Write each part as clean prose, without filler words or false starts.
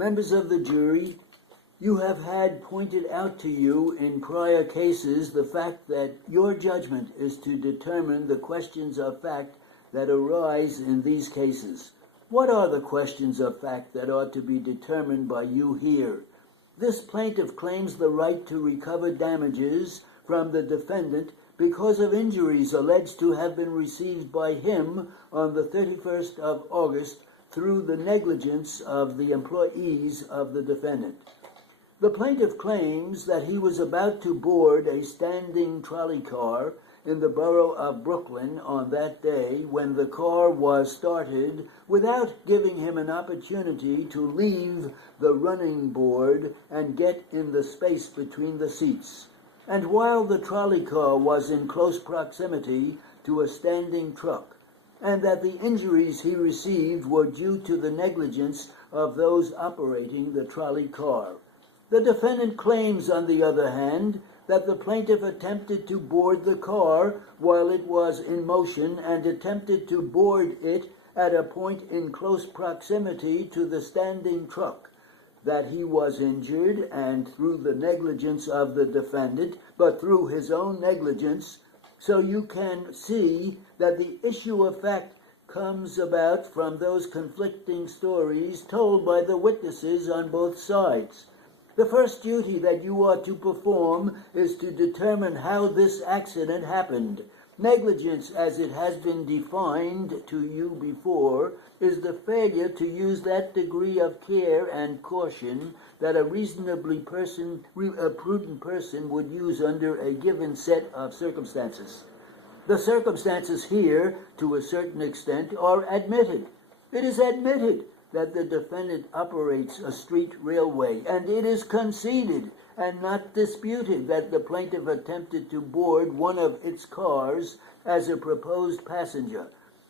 Members of the jury, you have had pointed out to you in prior cases the fact that your judgment is to determine the questions of fact that arise in these cases. What are the questions of fact that are to be determined by you here? This plaintiff claims the right to recover damages from the defendant because of injuries alleged to have been received by him on the 31st of August through the negligence of the employees of the defendant. The plaintiff claims that he was about to board a standing trolley car in the borough of Brooklyn on that day when the car was started without giving him an opportunity to leave the running board and get in the space between the seats. And while the trolley car was in close proximity to a standing truck, and that the injuries he received were due to the negligence of those operating the trolley car. The defendant claims, on the other hand, that the plaintiff attempted to board the car while it was in motion and attempted to board it at a point in close proximity to the standing truck, that he was injured and through the negligence of the defendant, but through his own negligence. So you can see that the issue of fact comes about from those conflicting stories told by the witnesses on both sides. The first duty that you are to perform is to determine how this accident happened. Negligence, as it has been defined to you before, is the failure to use that degree of care and caution that a prudent person would use under a given set of circumstances. The circumstances here, to a certain extent, are admitted. It is admitted that the defendant operates a street railway, and it is conceded and not disputed that the plaintiff attempted to board one of its cars as a proposed passenger.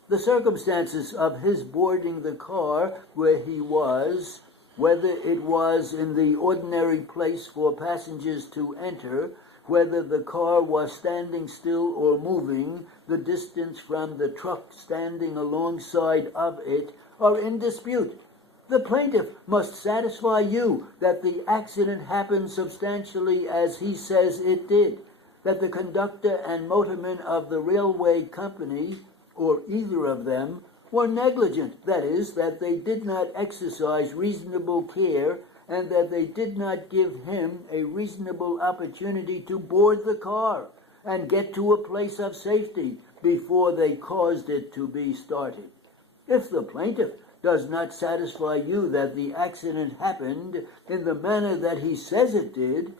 The circumstances of his boarding the car where he was, whether it was in the ordinary place for passengers to enter, whether the car was standing still or moving, the distance from the truck standing alongside of it, are in dispute. The plaintiff must satisfy you that the accident happened substantially as he says it did, that the conductor and motorman of the railway company, or either of them, were negligent, that is, that they did not exercise reasonable care and that they did not give him a reasonable opportunity to board the car and get to a place of safety before they caused it to be started. If the plaintiff does not satisfy you that the accident happened in the manner that he says it did,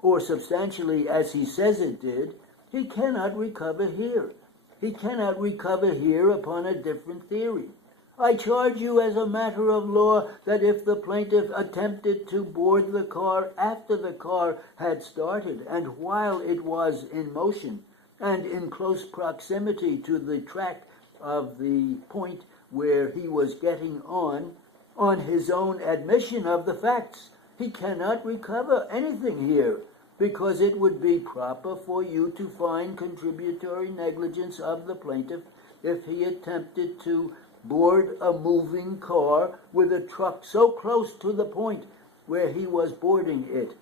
or substantially as he says it did, he cannot recover here. He cannot recover here upon a different theory. I charge you as a matter of law that if the plaintiff attempted to board the car after the car had started and while it was in motion and in close proximity to the track of the point where he was getting on his own admission of the facts, he cannot recover anything here, because it would be proper for you to find contributory negligence of the plaintiff if he attempted to board a moving car with a truck so close to the point where he was boarding it.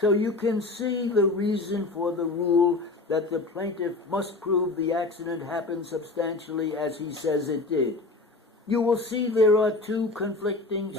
So you can see the reason for the rule that the plaintiff must prove the accident happened substantially as he says it did. You will see there are two conflicting